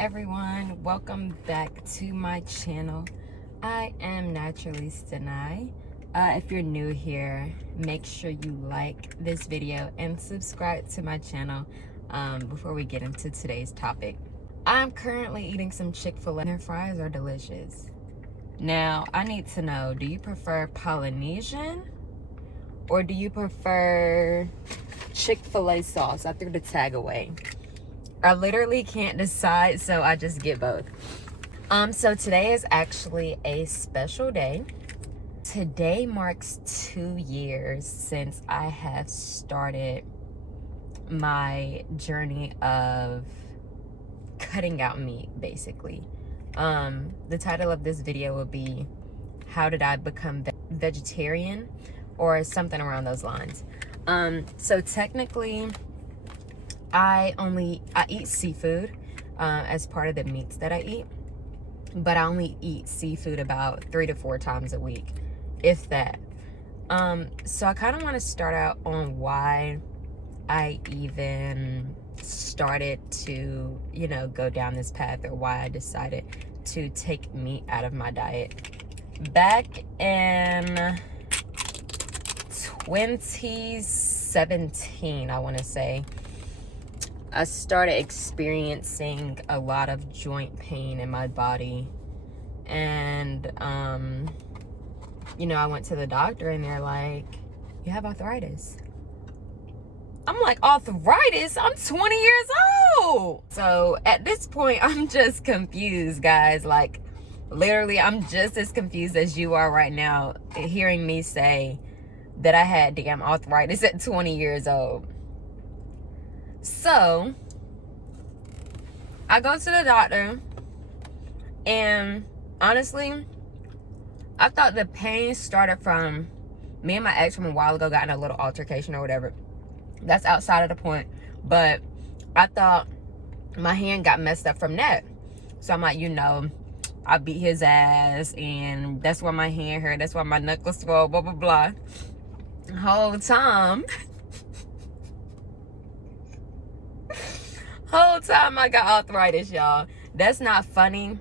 everyone, welcome back to my channel. I am Naturally Stenai. If you're new here, make sure you like this video and subscribe to my channel before we get into today's topic. I'm currently eating some Chick-fil-A. Their fries are delicious. Now, I need to know, do you prefer Polynesian or do you prefer Chick-fil-A sauce? I threw the tag away. I literally can't decide, so I just get both. So today is actually a special day. Today marks 2 years since I have started my journey of cutting out meat, basically. The title of this video will be, how did I become vegetarian? Or something around those lines. So technically, I eat seafood as part of the meats that I eat, but I only eat seafood about 3 to 4 times a week, if that. So I kind of want to start out on why I even started to, go down this path, or why I decided to take meat out of my diet. Back in 2017, I want to say, I started experiencing a lot of joint pain in my body. And, I went to the doctor and they're like, you have arthritis. I'm like, arthritis? I'm 20 years old. So at this point, I'm just confused, guys. Like, literally, I'm just as confused as you are right now, hearing me say that I had damn arthritis at 20 years old. So I go to the doctor, and honestly, I thought the pain started from me and my ex from a while ago got in a little altercation or whatever. That's outside of the point, but I thought my hand got messed up from that. So I'm like, I beat his ass, and that's why my hand hurt, that's why my knuckles swell, blah blah blah. The whole time I got arthritis, y'all. That's not funny.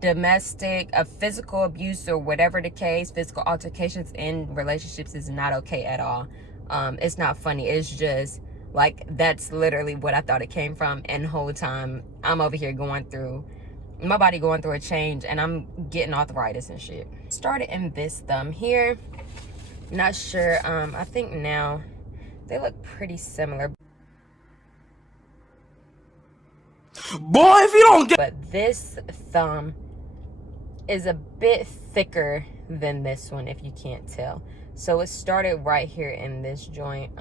Domestic, physical abuse, or whatever the case, physical altercations in relationships is not okay at all. It's not funny. It's just like, that's literally what I thought it came from. And the whole time I'm over here my body going through a change, and I'm getting arthritis and shit. Started in this thumb here. Not sure. I think now they look pretty similar. Boy, if you don't get... But this thumb is a bit thicker than this one, if you can't tell. So it started right here in this joint.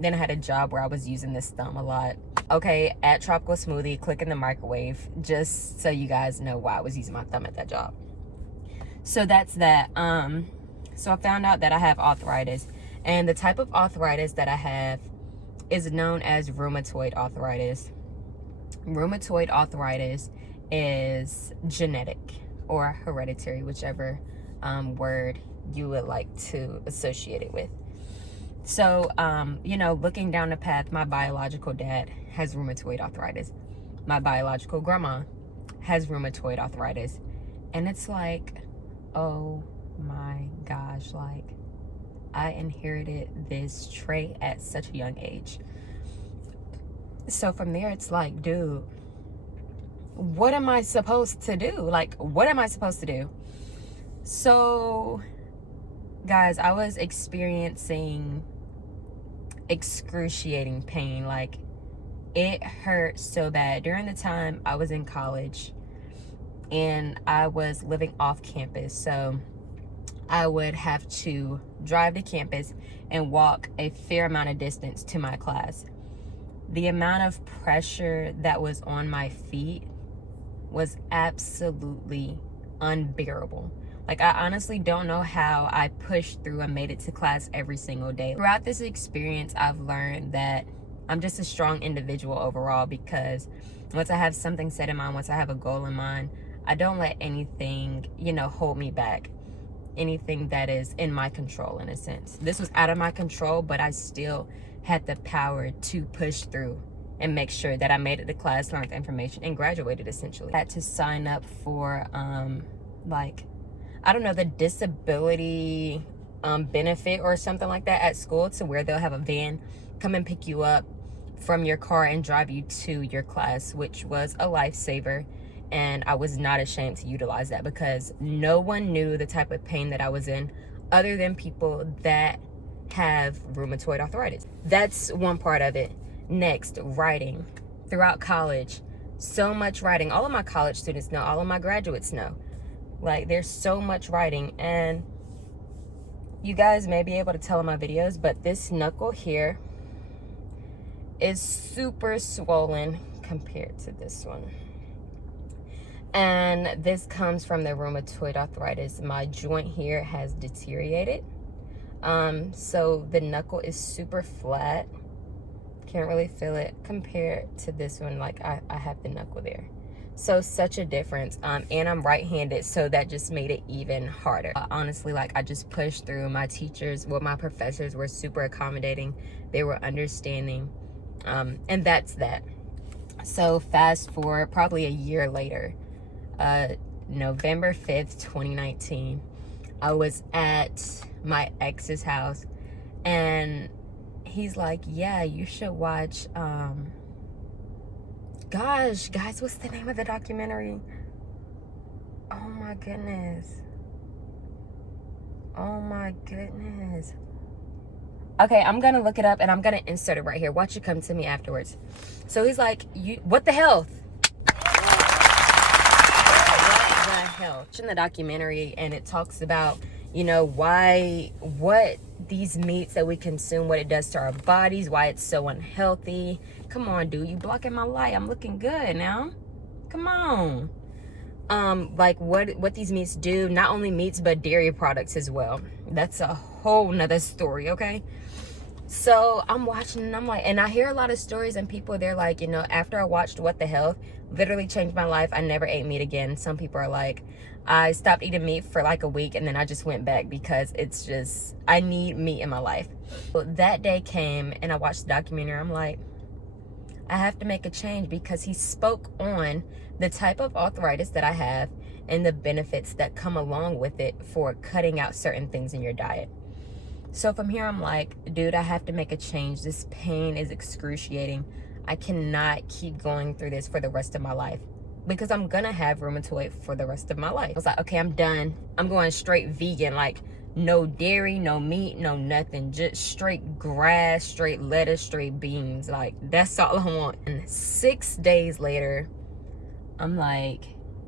Then I had a job where I was using this thumb a lot. Okay, at Tropical Smoothie, click in the microwave, just so you guys know why I was using my thumb at that job. So that's that. So I found out that I have arthritis. And the type of arthritis that I have is known as rheumatoid arthritis. Rheumatoid arthritis is genetic or hereditary, whichever word you would like to associate it with. So, looking down the path, my biological dad has rheumatoid arthritis. My biological grandma has rheumatoid arthritis. And it's like, oh my gosh, like, I inherited this trait at such a young age. So from there, it's like, dude, what am I supposed to do? Like, what am I supposed to do? So, guys, I was experiencing excruciating pain. Like, it hurt so bad. During the time I was in college, and I was living off campus. So I would have to drive to campus and walk a fair amount of distance to my class. The amount of pressure that was on my feet was absolutely unbearable. Like, I honestly don't know how I pushed through and made it to class every single day. Throughout this experience, I've learned that I'm just a strong individual overall, because once I have something set in mind, once I have a goal in mind, I don't let anything, hold me back. Anything that is in my control, in a sense. This was out of my control, but I still had the power to push through and make sure that I made it to class, learned the information, and graduated essentially. I had to sign up for like, I don't know, the disability benefit or something like that at school, to where they'll have a van come and pick you up from your car and drive you to your class, which was a lifesaver. And I was not ashamed to utilize that, because no one knew the type of pain that I was in other than people that have rheumatoid arthritis. That's one part of it. Next, writing. Throughout college, so much writing. All of my college students know, all of my graduates know. Like, there's so much writing, and you guys may be able to tell in my videos, but this knuckle here is super swollen compared to this one. And this comes from the rheumatoid arthritis. My joint here has deteriorated. So the knuckle is super flat. Can't really feel it compared to this one. Like, I have the knuckle there. So such a difference. And I'm right-handed, so that just made it even harder. Honestly, like, I just pushed through. My teachers, well, my professors were super accommodating. They were understanding. And that's that. So fast forward probably a year later, November 5th, 2019, I was at my ex's house, and he's like, yeah, you should watch, gosh, guys, what's the name of the documentary? Oh my goodness. Oh my goodness. Okay, I'm gonna look it up and I'm gonna insert it right here. Watch it come to me afterwards. So he's like, what the health? In the documentary, and it talks about, you know, what these meats that we consume, what it does to our bodies, why it's so unhealthy. Come on, dude, you blocking my light. I'm looking good now. Come on. Like what these meats do, not only meats but dairy products as well. That's a whole nother story, okay? So I'm watching and I'm like, and I hear a lot of stories, and people, they're like, you know, after I watched What the Health, literally changed my life. I never ate meat again. Some people are like, I stopped eating meat for like a week and then I just went back because it's just, I need meat in my life. So that day came and I watched the documentary. I'm like, I have to make a change, because he spoke on the type of arthritis that I have and the benefits that come along with it for cutting out certain things in your diet. So from here, I'm like, dude, I have to make a change. This pain is excruciating. I cannot keep going through this for the rest of my life, because I'm gonna have rheumatoid for the rest of my life. I was like, okay, I'm done. I'm going straight vegan, like no dairy, no meat, no nothing. Just straight grass, straight lettuce, straight beans. Like, that's all I want. And 6 days later, I'm like,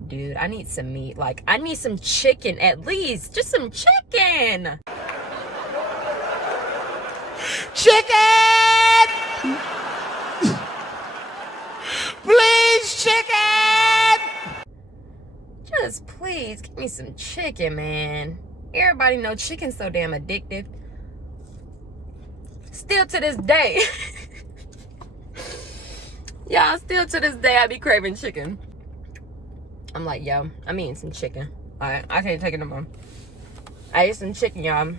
dude, I need some meat. Like, I need some chicken at least. Just some chicken. Chicken! Please, chicken! Just please give me some chicken, man. Everybody know chicken's so damn addictive. Still to this day. Y'all, still to this day, I be craving chicken. I'm like, yo, I'm eating some chicken. Alright, I can't take it no more. I ate some chicken, y'all.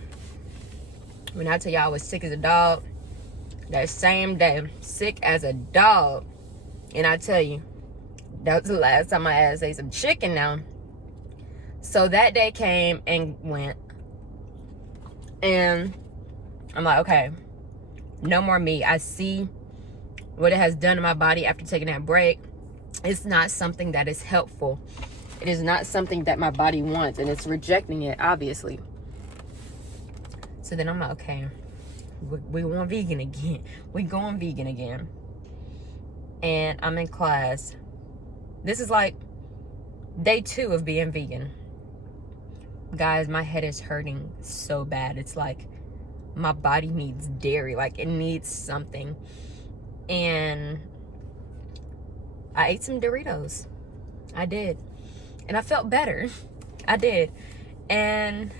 When I tell y'all I was sick as a dog, that same day, sick as a dog. And I tell you, that was the last time I had to ate some chicken now. So that day came and went. And I'm like, okay, no more meat. I see what it has done to my body after taking that break. It's not something that is helpful. It is not something that my body wants, and it's rejecting it, obviously. So then I'm like, okay, we going vegan again. We going vegan again. And I'm in class. This is like day 2 of being vegan. Guys, my head is hurting so bad. It's like my body needs dairy. Like, it needs something. And I ate some Doritos. I did. And I felt better. I did. And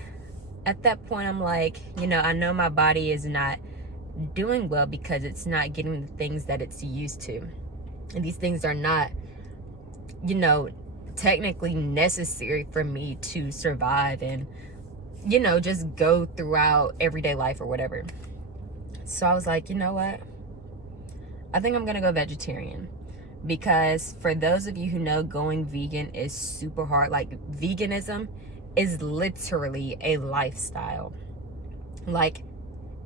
at that point, I'm like, you know, I know my body is not doing well because it's not getting the things that it's used to. And these things are not, you know, technically necessary for me to survive and, you know, just go throughout everyday life or whatever. So I was like, you know what? I think I'm gonna go vegetarian, because for those of you who know, going vegan is super hard. Like, veganism is literally a lifestyle. Like,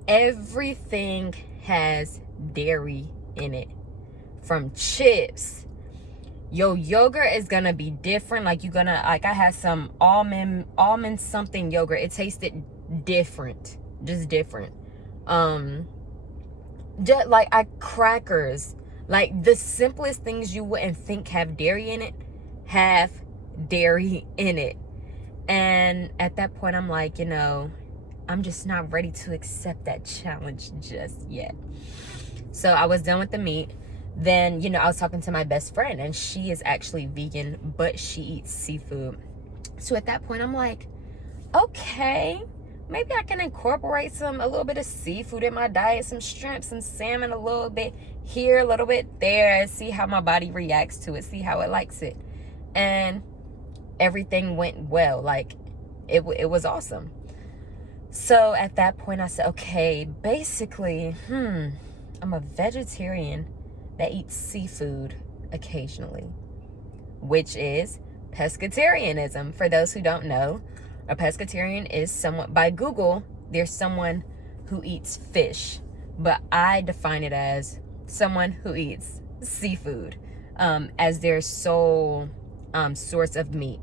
everything has dairy in it, from chips. Your yogurt is gonna be different. Like, you're gonna, like, I had some almond something yogurt. It tasted different, just different. Just like crackers, like the simplest things you wouldn't think have dairy in it have dairy in it. And at that point, I'm like, I'm just not ready to accept that challenge just yet. So I was done with the meat. Then, I was talking to my best friend, and she is actually vegan, but she eats seafood. So at that point, I'm like, okay, maybe I can incorporate a little bit of seafood in my diet, some shrimp, some salmon, a little bit here, a little bit there, see how my body reacts to it, see how it likes it. And everything went well. Like, it was awesome. So at that point, I said, okay, basically, I'm a vegetarian that eats seafood occasionally, which is pescatarianism. For those who don't know, a pescatarian is someone, by Google, there's someone who eats fish, but I define it as someone who eats seafood as their sole source of meat.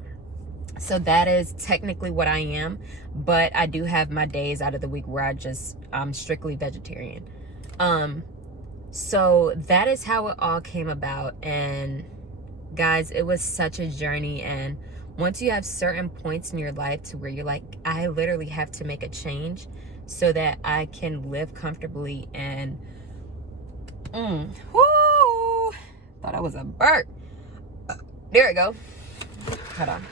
So that is technically what I am, but I do have my days out of the week where I'm strictly vegetarian. So that is how it all came about. And guys, it was such a journey. And once you have certain points in your life to where you're like, I literally have to make a change so that I can live comfortably and whoo, thought I was a burp. There we go. Hold on.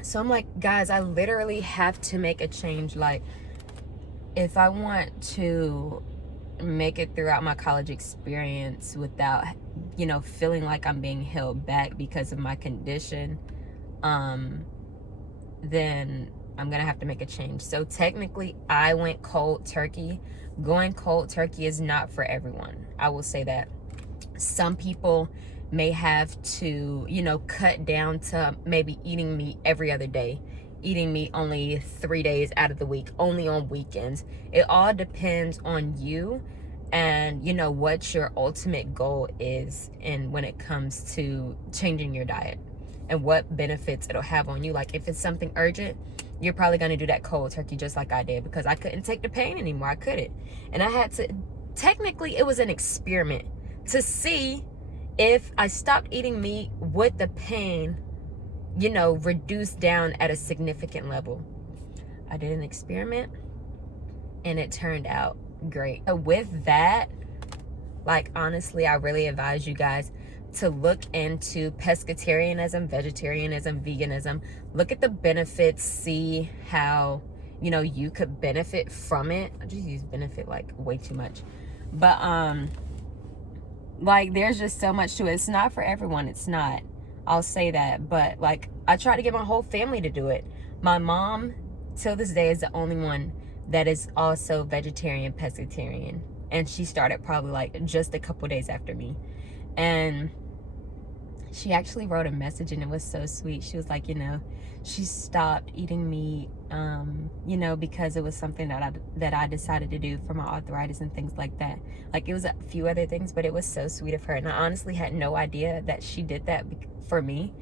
So I'm like, guys, I literally have to make a change. Like, if I want to make it throughout my college experience without, feeling like I'm being held back because of my condition, then I'm gonna have to make a change. So technically, I went cold turkey. Going cold turkey is not for everyone. I will say that. Some people may have to, cut down to maybe eating meat every other day, eating meat only 3 days out of the week, only on weekends. It all depends on you and, what your ultimate goal is, and when it comes to changing your diet and what benefits it'll have on you. Like, if it's something urgent, you're probably going to do that cold turkey just like I did, because I couldn't take the pain anymore. I couldn't. And I had to, technically, it was an experiment to see if I stopped eating meat, would the pain, reduce down at a significant level. I did an experiment and it turned out great. With that, like, honestly, I really advise you guys to look into pescatarianism, vegetarianism, veganism. Look at the benefits, see how, you could benefit from it. I just use benefit like way too much. But like, there's just so much to it. It's not for everyone. It's not. I'll say that. But like, I try to get my whole family to do it. My mom, till this day, is the only one that is also vegetarian, pescatarian. And she started probably like just a couple days after me. And she actually wrote a message, and it was so sweet. She was like, she stopped eating meat, because it was something that I decided to do for my arthritis and things like that. Like, it was a few other things, but it was so sweet of her. And I honestly had no idea that she did that for me,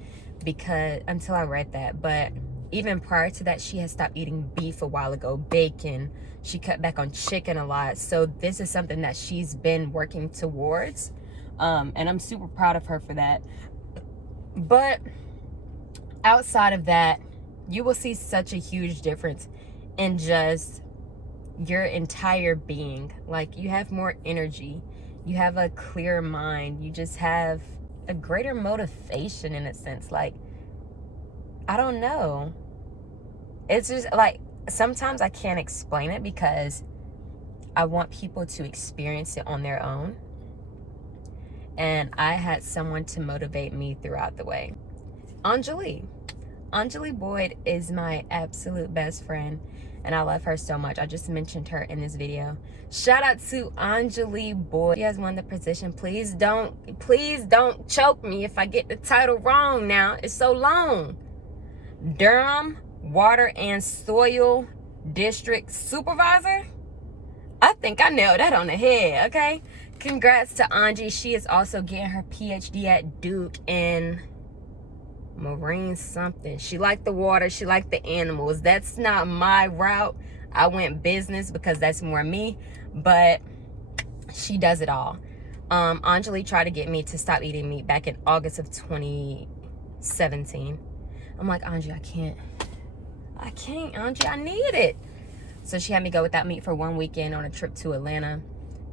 because until I read that. But even prior to that, she had stopped eating beef a while ago, bacon. She cut back on chicken a lot. So this is something that she's been working towards. And I'm super proud of her for that. But outside of that, you will see such a huge difference in just your entire being. Like, you have more energy, you have a clearer mind, you just have a greater motivation in a sense. Like, I don't know, it's just like, sometimes I can't explain it because I want people to experience it on their own. And I had someone to motivate me throughout the way. Anjali Boyd is my absolute best friend. and I love her so much. I just mentioned her in this video. Shout out to Anjali Boyd. She has won the position. Please don't choke me if I get the title wrong now. It's so long. Durham Water and Soil District Supervisor. I think I nailed that on the head, okay? Congrats to Angie. She is also getting her PhD at Duke in marine something. She liked the water. She liked the animals. That's not my route. I went business because that's more me, but she does it all. Anjali tried to get me to stop eating meat back in August of 2017. I'm like, Angie, I can't, Angie, I need it. So she had me go without meat for 1 weekend on a trip to Atlanta.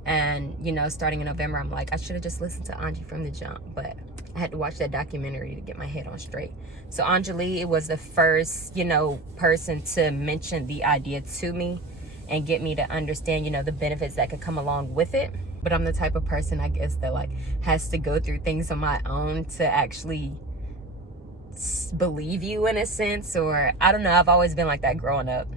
And, you know, starting in November, I'm like, I should have just listened to Angie from the jump. But I had to watch that documentary to get my head on straight. So Anjali was the first, you know, person to mention the idea to me and get me to understand, you know, the benefits that could come along with it. But I'm the type of person, I guess, that like has to go through things on my own to actually believe you in a sense. Or I don't know, I've always been like that growing up.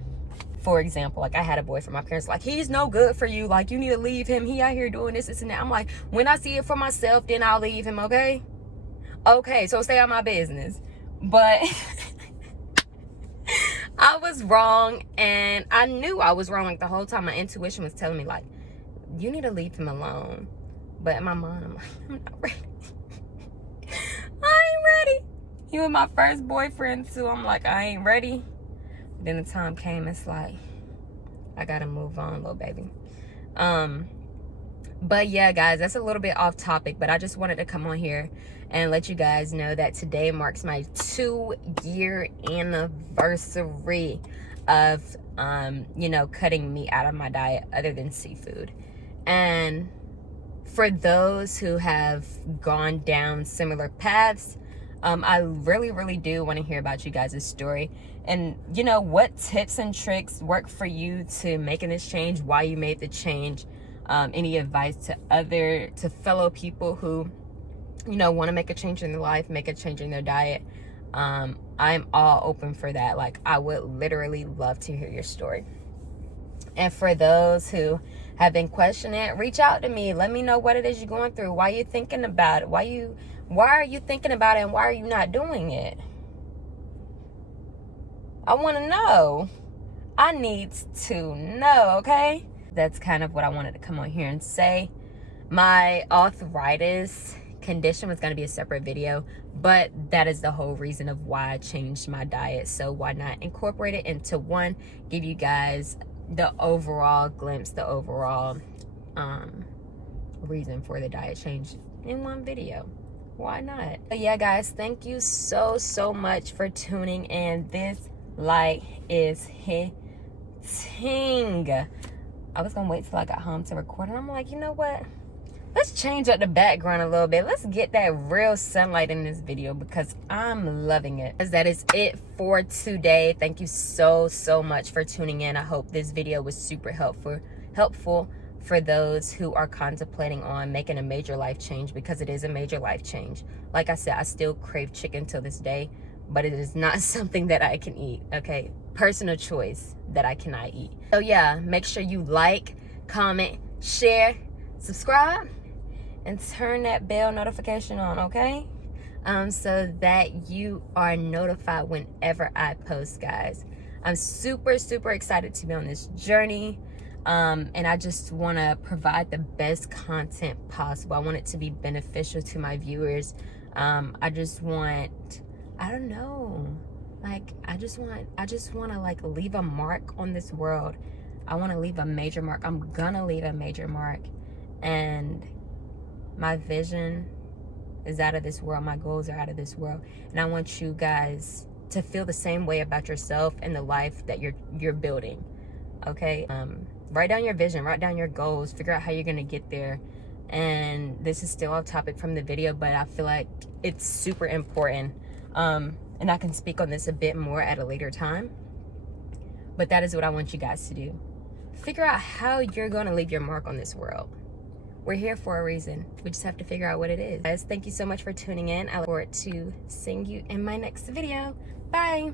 For example, like I had a boyfriend, my parents like, he's no good for you, like you need to leave him, he out here doing this and that. I'm like, when I see it for myself, then I'll leave him. Okay, so stay out my business. But I was wrong, and I knew I was wrong like the whole time. My intuition was telling me like, you need to leave him alone. But in my mind, I'm like, I'm not ready. I ain't ready. He was my first boyfriend too. I'm like, I ain't ready. Then the time came, it's like, I gotta move on, little baby. But yeah, guys, that's a little bit off topic, but I just wanted to come on here and let you guys know that today marks my 2-year anniversary of, you know, cutting meat out of my diet other than seafood. And for those who have gone down similar paths, I really do want to hear about you guys' story. And, you know, what tips and tricks work for you to making this change, why you made the change, any advice to fellow people who, you know, want to make a change in their life, make a change in their diet. I'm all open for that. Like, I would literally love to hear your story. And for those who have been questioning it, reach out to me. Let me know what it is you're going through. Why you thinking about it? Why are you thinking about it, and why are you not doing it? I want to know. I need to know, okay? That's kind of what I wanted to come on here and say. My arthritis condition was going to be a separate video, but that is the whole reason of why I changed my diet. So why not incorporate it into one, give you guys the overall glimpse, the overall reason for the diet change in one video. Why not? But yeah, guys, thank you so much for tuning in. This light is hitting. I was gonna wait till I got home to record, and I'm like, you know what? Let's change up the background a little bit. Let's get that real sunlight in this video because I'm loving it. That is it for today. Thank you so much for tuning in. I hope this video was super helpful for those who are contemplating on making a major life change, because it is a major life change. Like I said, I still crave chicken till this day, but it is not something that I can eat, okay? Personal choice that I cannot eat. So yeah, make sure you like, comment, share, subscribe, and turn that bell notification on, okay? So that you are notified whenever I post, guys. I'm super excited to be on this journey. And I just want to provide the best content possible. I want it to be beneficial to my viewers. I just want, I don't know, like, I just want to like leave a mark on this world. I want to leave a major mark. I'm gonna leave a major mark, and my vision is out of this world. My goals are out of this world, and I want you guys to feel the same way about yourself and the life that you're building. Okay, write down your vision, write down your goals, figure out how you're gonna get there. And this is still off topic from the video, but I feel like it's super important. And I can speak on this a bit more at a later time. But that is what I want you guys to do. Figure out how you're gonna leave your mark on this world. We're here for a reason. We just have to figure out what it is. Guys, thank you so much for tuning in. I look forward to seeing you in my next video. Bye.